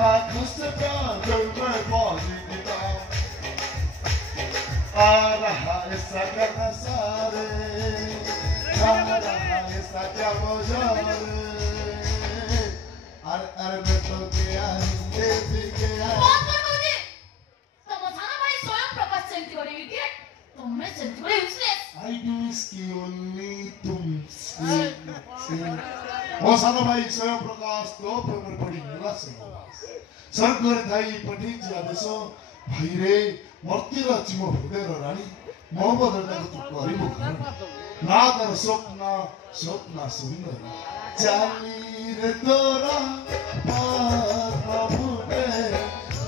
Acústica del nuevo digital. Para esa que casare, para esa que apoyare. Ar me toque a gente que a. ତମ ସାନ ଭାଇ ସ୍ୱୟଂ ପ୍ରକାଶ ସେମିତି ଗୋଟେ ଇଡିଏଟ୍ ତମେ ସେମିତି ଗୋଟେ useless I do ski only तुमसे वो सानो भाई स्वयं प्रकाश तो प्रेमर पड़ी मिला से सरकार थाई पठी जादेसो भाई रे मर्ती र चिमो भुदेर रानी म बदल्दा तु गरिबो घर ना तर स्वप्न सुन्दर चाली रे तोरा पाप फुटे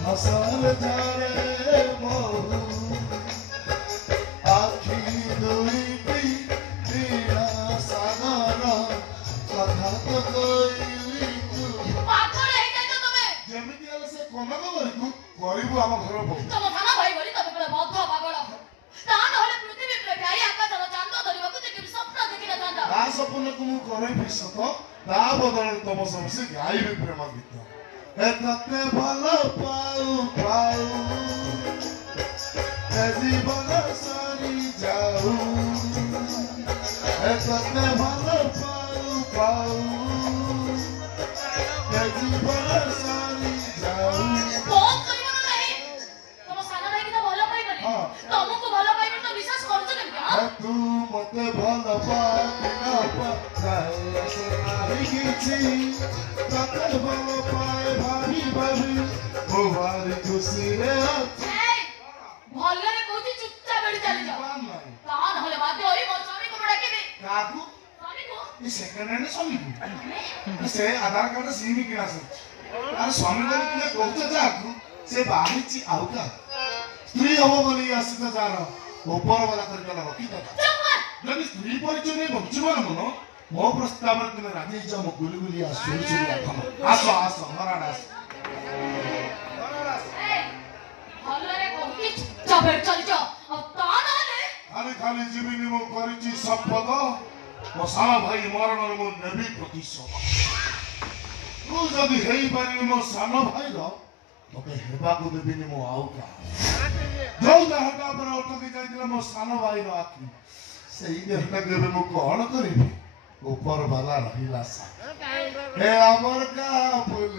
मसल झारे बहु आखी दुईटी बिना सागर कथा तो कइली तू ପାଗଳ ହେଇଯାଇଛ ତମେ ଯେମିତି ହେଲେ ସେ କନକ କରିବୁ ଆମ ଘର ବହୁ ତମ ସାନ ଭାଇ ବୋଲି ତମେ ପୁରା ବଦ୍ଧ ପାଗଳ ତା ନହେଲେ ପୃଥିବୀ ପ୍ରେମୀ ଆଇ ଆକାଶର ଚାନ୍ଦ ଧରିବାକୁ ଯେ କେବେ ସ୍ୱପ୍ନ ଦେଖିନଥାନ୍ତା ତା ସପନକୁ ମୁଁ କରେଇବି ସତ ତା ବଦଳରେ ତମ ସମସ୍ତେ ଗାଇବି ପ୍ରେମ ଗୀତ ଏତେ ଭଲ ପାଉ ପାଉ ଏ ଜୀବନ ସରି ଯାଉ ଏତେ ଭଲ ପାଉ ପାଉ ଏ ଜୀବନ ସରି ଯାଉ ବହୁତ କରିବ ନାହିଁ ତମ ସାନ ଭାଇକି ତ ଭଲ ପାଇବନି ହଁ। ତମକୁ ଭଲ ପାଇବନି ତ ବିଶ୍ୱାସ କରୁଛ କେମିତି ହଁ ତୁ ମତେ ଭଲ କିଛି ତତେ ଭଲ ପାଏ ଭାବି ଭାବି ମୁଁ ଭାରି ଖୁସିରେ ଅଛି ଏଇ, ଭଲରେ କହୁଛି ଚୁପଚାପ ବେଳି ଚାଲିଯାଅ ତା ନହେଲେ ବାଧ୍ୟ ହୋଇ ମୋ ସ୍ୱାମୀକୁ ମୁଁ ଡାକିବି କାହାକୁ ସ୍ୱାମୀକୁ ଏ ସେକେଣ୍ଡ ହ୍ୟାଣ୍ଡ ସ୍ୱାମୀକୁ ସେ ଆଧାର କାର୍ଡ ସିମ୍ କିଣା ସରିଛି ଆରେ ସ୍ୱାମୀ ବୋଲି କିଏ କହୁଛ ଯାହାକୁ ସେ ବାହାରିଛି ଆଉ କାହାକୁ ସ୍ତ୍ରୀ ହବ ବୋଲି ଆସିଛ ଯାହାର ଉପର ବାଲା କରିଦେଲା ରଖିଥା ଚୁପ୍ କର ଯଦି ସ୍ତ୍ରୀ ପରିଚୟ ନେଇ ବଞ୍ଚିବ ନା ମନ ମୋ ପ୍ରସ୍ତାବରେ ତୁମେ ରାଜି ହେଇଛ ମୋ ଗୁଲି ଗୁଲି ଚୋରି ଚୋରି ଆସ ଆସ ମରାଡ ଆସ ଏଇ, ଭଲରେ କହୁଛି ଚୁପଚାପ ବେଳି ଚାଲିଯାଅ ଆଉ ତା ନହେଲେ ଖାଲି ଖାଲି ଯିବିନି ମୁଁ କରିଛି ଶପଥ ମୋ ସାନ ଭାଇ ମରଣରେ ମୁଁ ନେବି ପ୍ରତିଶୋଧ ତୁ ଯଦି ହେଇପାରିବି ମୋ ସାନ ଭାଇର ତତେ ହେବାକୁ ଦେବିନି ମୁଁ ଆଉ କାହା ଯୋଉ ଦେହଟା ଉପରେ ଅଟକି ଯାଇଥିଲା ମୋ ସାନ ଭାଇର ଆଖି ସେଇ ଦେହଟାକୁ ଏବେ ମୁଁ କଣ କରିବି ଉପର ବାଲା ରହିଲା ସା ଏ ଆମର କା ଫୁଲ